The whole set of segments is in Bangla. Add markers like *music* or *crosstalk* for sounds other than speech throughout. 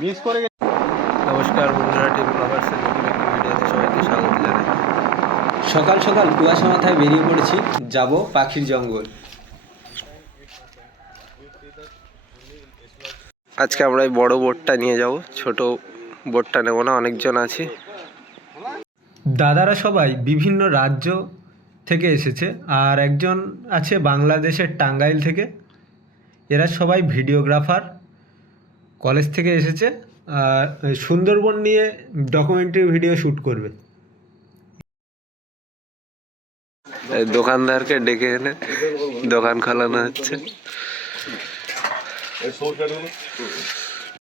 মিস করে নমস্কার বন্ধুরা টিম ব্লগার্সের নতুন একটি ভিডিওতে সবাইকে স্বাগত জানাই। সকাল সকাল কুয়াশা মাথায় বেরিয়ে পড়েছি যাব পাখির জঙ্গল। আজকে আমরা এই বড় বোটটা নিয়ে যাব ছোট বোটটা নেব না অনেকজন আছে। দাদারা সবাই বিভিন্ন রাজ্য থেকে এসেছে আর একজন আছে বাংলাদেশের টাঙ্গাইল থেকে। এরা সবাই ভিডিওগ্রাফার। কলেজ থেকে এসেছে, আর সুন্দরবন নিয়ে ডকুমেন্টারি ভিডিও শ্যুট করবে। দোকানদারকে ডেকে এনে দোকান খোলানো হচ্ছে।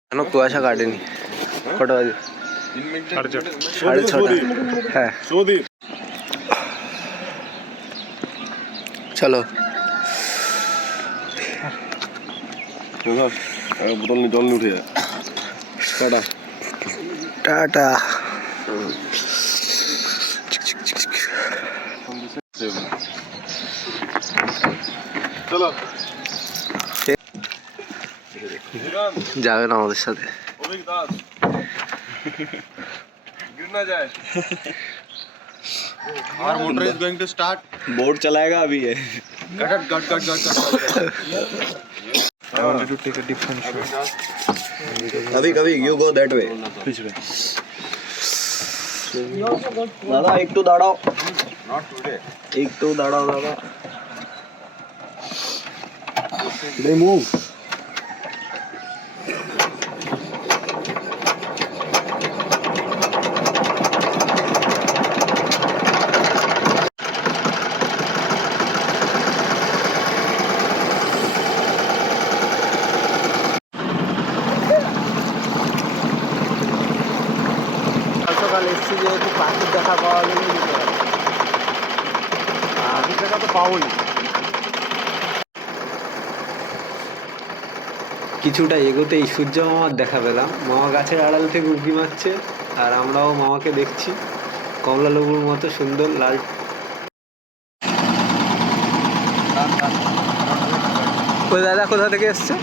কেন কুয়াশা কাটেনি। কটা বাজে? সাড়ে ছটা। হ্যাঁ। চলো। বোতল নিয়ে জল নিয়ে উঠে যায় টাটা টাটা চলো যাবেন আমাদের সাথে অভিক দাস गिरना जाए our motor is going to start board चलाएगा अभी ये I wanted to take a different shot. Avik, Avik, you go that way. Which way? दादा एक टू दाड़ाओ एक टू दाड़ाओ दादा रिमूव কিছুটা এগোতেই সূর্য মামার দেখা পেলাম। মামা গাছের আড়াল থেকে উঁকি মারছে আর আমরাও মামাকে দেখছি। কমলা লেবুর মতো সুন্দর লাল ওই দাদা কোথা থেকে এসছে?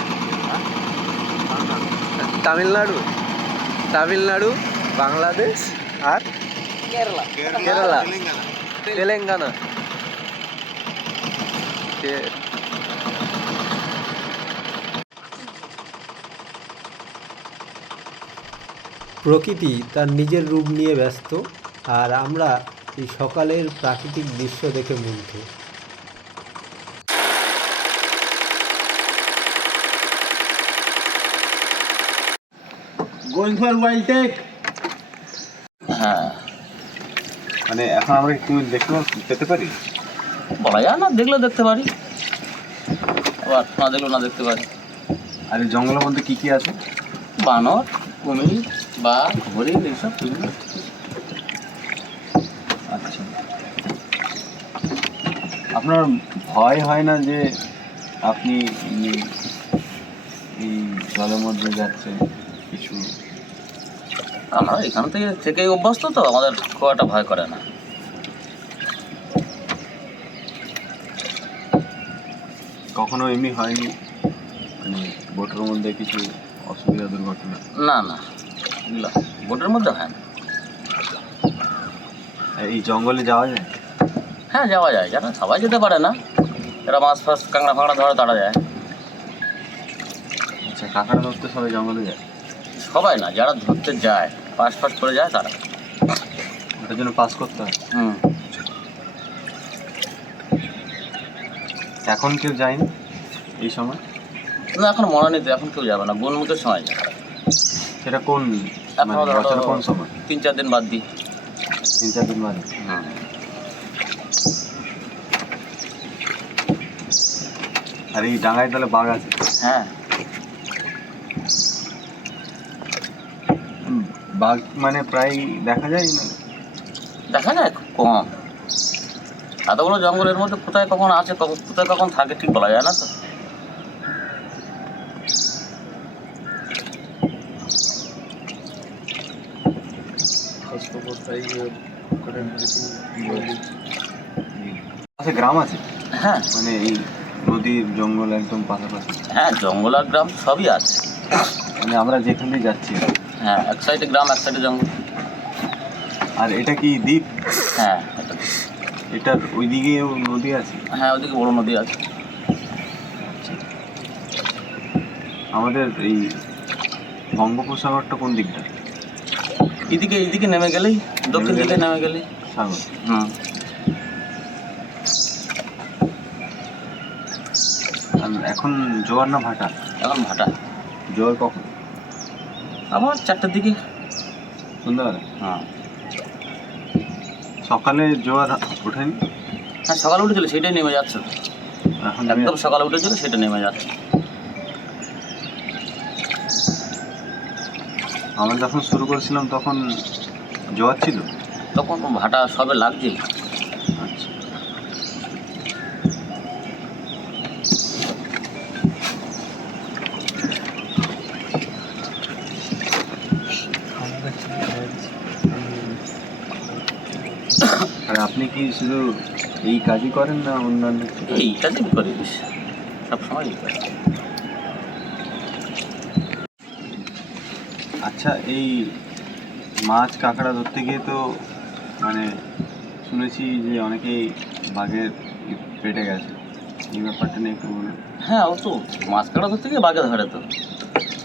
তামিলনাড়ু। তামিলনাড়ু বাংলাদেশ আর কেরালা। কেরালা। তেলেঙ্গানা। প্রকৃতি তার নিজের রূপ নিয়ে ব্যস্ত আর আমরা এই সকালের প্রাকৃতিক দৃশ্য দেখে মুগ্ধ। গোয়িং ফর ওয়াইল্ড টেক হ্যাঁ। মানে এখন আমরা তুমি দেখতে পেতে পারি? বলা যায় না দেখলেও দেখতে পারি। আবার না দেখলেও না দেখতে পারি। আর এই জঙ্গলের মধ্যে কি কি আছে? বানর কুমির বাঘ হরিণ এইসব বিভিন্ন আচ্ছা। আপনার ভয় হয় না যে আপনি এই- এই জলের মধ্যে যাচ্ছেন কিছু? আমরা এখান থেকে থেকেই অভ্যস্ত তো আমাদের খুব একটা ভয় করে না। কখনো এমনি হয়নি? মানে বোটের মধ্যে কিছু অসুবিধা দুর্ঘটনা? না না। এগুলো বোটের মধ্যে হয় এই জঙ্গলে যাওয়া যায়? হ্যাঁ যাওয়া যায়। জানা সবাই যেতে পারে না। এরা মাছ ফাছ কাঁকড়া ফাঁকড়া ধরে তারা যায়। আচ্ছা কাঁকড়া ধরতে সবাই জঙ্গলে যায়? সবাই না যারা ধরতে যায় পাশ ফাঁস করে যায় তারা। ওটার জন্য পাস করতে হয়? হুম। এখন কেউ যায়নি এই সময়? না এখন মনে নেই এখন কেউ যাবে না। বনমুখের সময় যায় সেটা কোন মানে কোন সময়? তিন চার দিন বাদ দিই। তিন চার দিন বাদে? হুম আর এই ডাঙায় তাহলে বাঘ আছে। হ্যাঁ। বাঘ মানে প্রায় দেখা যায় না? দেখা যায় কম। এতগুলো জঙ্গলের মধ্যে কোথায় কখন আছে কোথায় কখন থাকে ঠিক বলা যায় না তো। আচ্ছা গ্রাম আছে? হ্যাঁ। মানে এই নদীর জঙ্গল একদম পাশাপাশি? হ্যাঁ জঙ্গল আর গ্রাম সবই আছে। মানে আমরা যেখানে যাচ্ছি হ্যাঁ এক সাইডে গ্রাম এক সাইডে জঙ্গল। আর এটা কি দ্বীপ? হ্যাঁ এটার ওইদিকেও নদী আছে? হ্যাঁ ওদিকে বড় নদী আছে। আমাদের এই বঙ্গোপসাগরটা কোন দিকটা? এদিকে এইদিকে নেমে গেলেই দক্ষিণ দিকে নেমে গেলেই। সাগর হুম এখন জোয়ার না ভাটা? এখন ভাটা। জোয়ার কখন? আবার চারটের দিকে। সন্ধ্যাবেলা? হ্যাঁ। সকালে জোয়ার ওঠেনি? হ্যাঁ সকালে উঠেছিল সেটাই নেমে যাচ্ছে। একদম সকালে উঠেছিল সেটা নেমে যাচ্ছে। আমরা যখন শুরু করেছিলাম তখন জোয়ার ছিল? তখন ভাটা সবে লাগছে আচ্ছা আর আপনি কি শুধু এই কাজই করেন না অন্যান্য? এই কাজই করিস সব সময় করি। আচ্ছা এই মাছ কাঁকড়া ধরতে গিয়ে তো মানে শুনেছি যে অনেকেই বাঘের পেটে গেছে। এই ব্যাপারটা নিয়ে একটু বলুন। হ্যাঁ ও তো মাছ কাটা ধরতে গিয়ে বাঘে ধরে তো।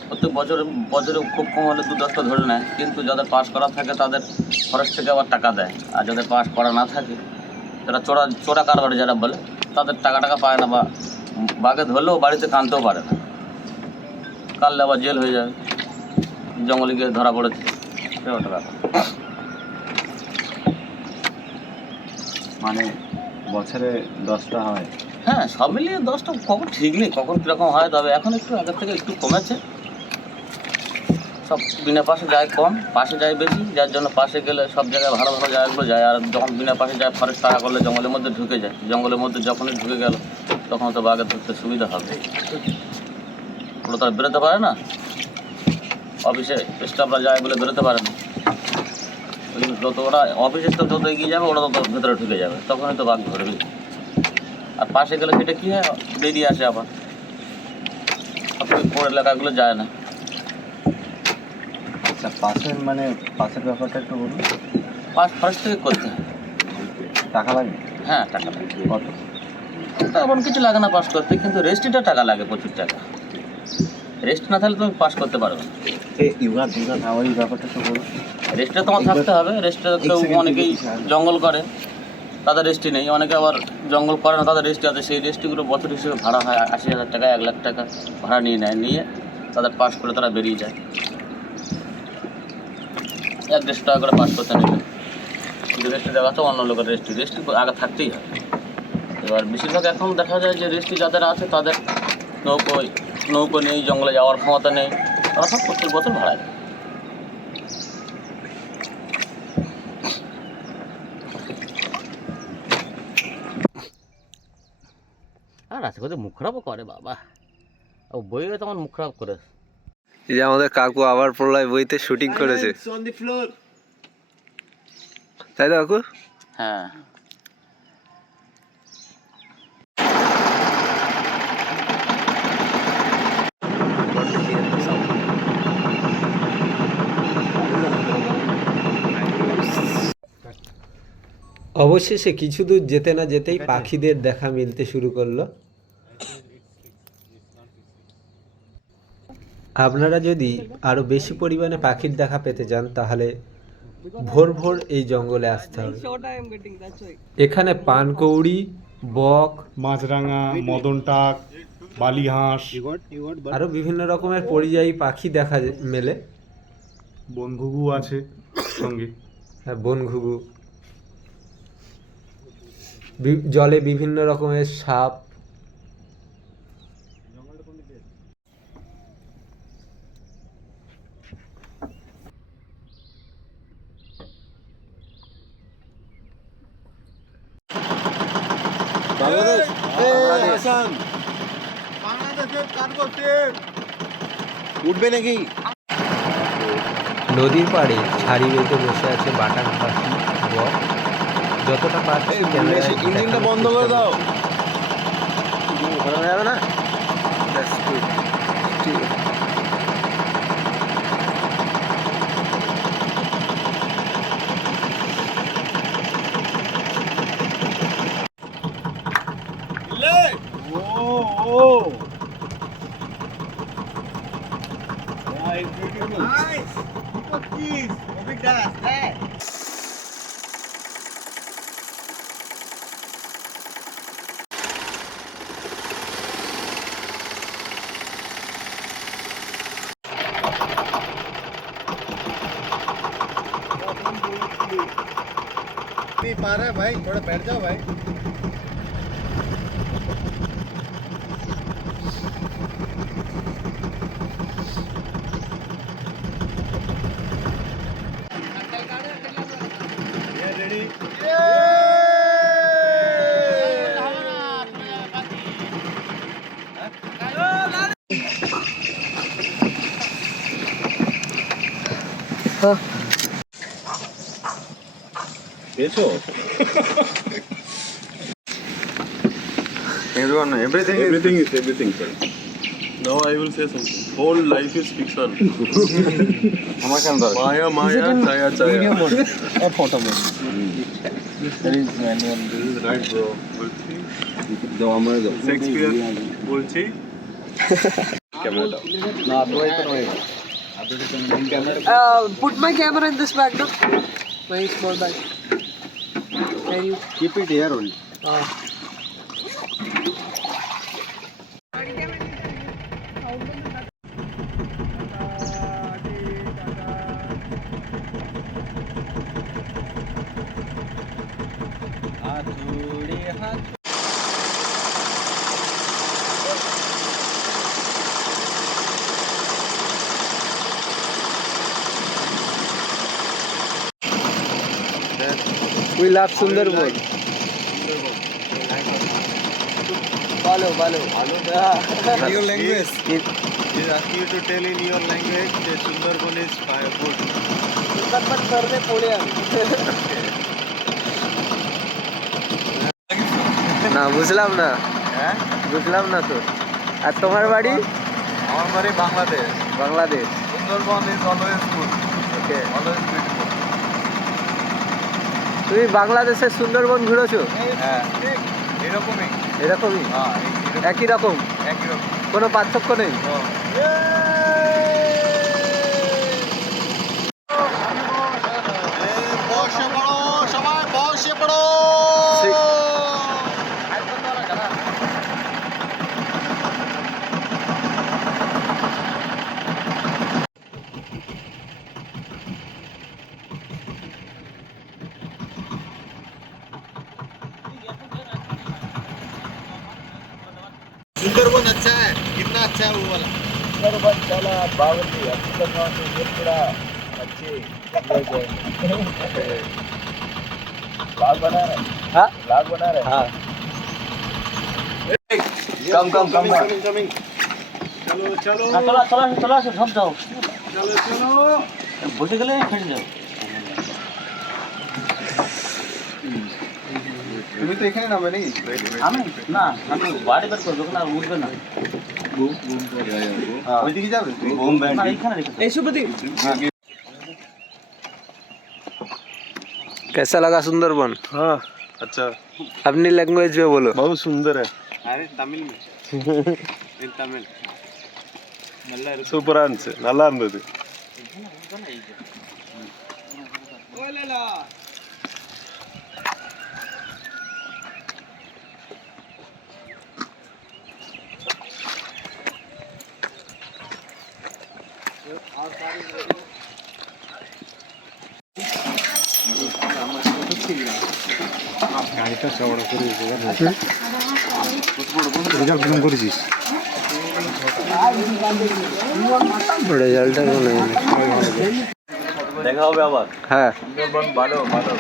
প্রত্যেক বছরে বছরে খুব কম হলে দু দশটা ধরে নেয়। কিন্তু যাদের পাস করা থাকে, তাদের ফরেস্ট থেকে আবার টাকা দেয়। আর যাদের পাস করা না থাকে যারা চোরা চোরা কারবারে যারা বলে, তাদের টাকা টাকা পায় না বা বাঘে ধরলেও বাড়িতে কানতেও পারে না। কানলে আবার জেল হয়ে যায় জঙ্গলে গিয়ে ধরা পড়েছে। ব্যাপার মানে বছরে দশটা হয়। হ্যাঁ সব মিলিয়ে দশটা কখন ঠিক নেই কখন কীরকম হয় তবে এখন একটু আগের থেকে একটু কমেছে। সব বিনা পাশে যায় কম পাশে যায় বেশি যার জন্য পাশে গেলে সব জায়গায় ভালো ভালো জায়গাগুলো যায় আর যখন বিনা পাশে যায় ফরেস্ট তাড়া করলে জঙ্গলের মধ্যে ঢুকে যায়। জঙ্গলের মধ্যে যখনই ঢুকে গেল তখন তো বাঘের ধরতে সুবিধা হবে। ওরা তো আর বেরোতে পারে না। অফিসে স্টাফরা যায় বলে বেরোতে পারে না যত ওরা অফিসে তো যত এগিয়ে যাবে ওরা তত ভেতরে ঢুকে যাবে। তখনই তো বাঘ ধরবে। আর পাশে গেলে সেটা কী হয়? বেরিয়ে আসে আবার। পরের এলাকাগুলো যায় না। আচ্ছা পাশের মানে পাশের ব্যাপারটা একটু বলুন। পাস ফরেস্ট থেকে করতে হয়। টাকা লাগে? হ্যাঁ টাকা লাগে। কত? তেমন কিছু লাগে না পাস করতে কিন্তু রেজিস্ট্রিটা টাকা লাগে প্রচুর টাকা। রেস্ট না থাকলে তুমি পাস করতে পারবে না। হ্যাঁ ওই ব্যাপারটা রেস্টে তোমার থাকতে হবে রেস্টে তো অনেকেই জঙ্গল করে তাদের রেস্টি নেই। অনেকে আবার জঙ্গল করে না তাদের রেস্টি আছে। সেই রেস্টিগুলো বছর হিসেবে ভাড়া হয় আশি হাজার টাকা এক লাখ টাকা ভাড়া নিয়ে নেয় নিয়ে তাদের পাস করে তারা বেরিয়ে যায়। এক দেড়শো টাকা করে পাস করতে নেবে কিন্তু রেস্টি দেখা তো অন্য লোকের রেস্টি রেস্টি আগে থাকতেই হয় এবার বেশিরভাগ এখন দেখা যায় যে রেস্টি যাদের আছে তাদের নৌকো নৌকো নেই জঙ্গলে যাওয়ার ক্ষমতা নেই তারা সব প্রত্যেক বছর ভাড়ায়। দেয়। আর আছে কোথায় মুখ খারাপও করে বাবা। ও বইয়ে তখন মুখ খারাপ করে। এই যে আমাদের কাকু আবার প্রলয় বইতে শুটিং করেছে। তাই তো কাকু? হ্যাঁ। অবশেষে কিছু দূর যেতে না যেতেই পাখিদের দেখা মিলতে শুরু করল। আপনারা যদি আরও বেশি পরিমাণে পাখির দেখা পেতে চান তাহলে ভোর ভোর এই জঙ্গলে আসতে হবে। এখানে পানকৌড়ি বক মাছরাঙা মদন টাক বালিহাঁস আরও বিভিন্ন রকমের পরিযায়ী পাখি দেখা মেলে। বনঘুঘু আছে সঙ্গে। হ্যাঁ, বনঘুঘু। জলে বিভিন্ন রকমের সাপ। উঠবে নাকি? নদীর পাড়ে সারি বেঁধে বসে আছে বাটান পাখি বক যতটা পারছি ইঞ্জিনটা বন্ধ করে দাও। করা যাবে না? नहीं पा रहा है भाई थोड़ा बैठ जाओ भाई। Everyone, everything, Everything is everything, sir. Now I will say something. Whole life is fiction. আমার কেন দরকার Maya, Maya, Chaya, Chaya. *laughs* Right, bro. বলছি দাও আমার দাও শেক্সপিয়ার বলছি Uh, put my camera in this bag, no? My small bag. Can you? keep it here only Uh, we love Sundarban. Follow, follow. In your language. He's asking you to tell in your language that Sundarban is fire good. Sundarban করবে পড়ে আমি না বুঝলাম না হ্যাঁ বুঝলাম না তো আর তোমার বাড়ি আমার বাড়ি Bangladesh Bangladesh Sundarban is always good okay always beautiful তুমি বাংলাদেশের সুন্দরবন ঘুরেছো? হ্যাঁ এরকমই। এরকমই? হ্যাঁ একই রকম? একই রকম। কোনো পার্থক্য নেই? हाँ हाँ कम कम कम চলো চলো চলো আসো চলো আসো সব যাও বসে গেলে ফেটে যাও তুমি তো এখানে নামবে নাকি আমি না আমি বাড়ি বের করবো না উঠবে না ওইদিকে যাবে তুমি হোম না ব্যান্ড এইখানে রেখে এই সুপ্রদীপ कैसा लगा सुंदरबन हाँ अच्छा अपनी लैंग्वेज में बोलो बहुत सुंदर है আরে তামিল in তামিল சூப்பரா இருந்துச்சு நல்லா இருந்தது গাড়িটা চওড়া করে রেজাল্ট কেমন করেছিস রেজাল্টটা কেমন দেখা হবে আবার। হ্যাঁ। ভালো ভালো।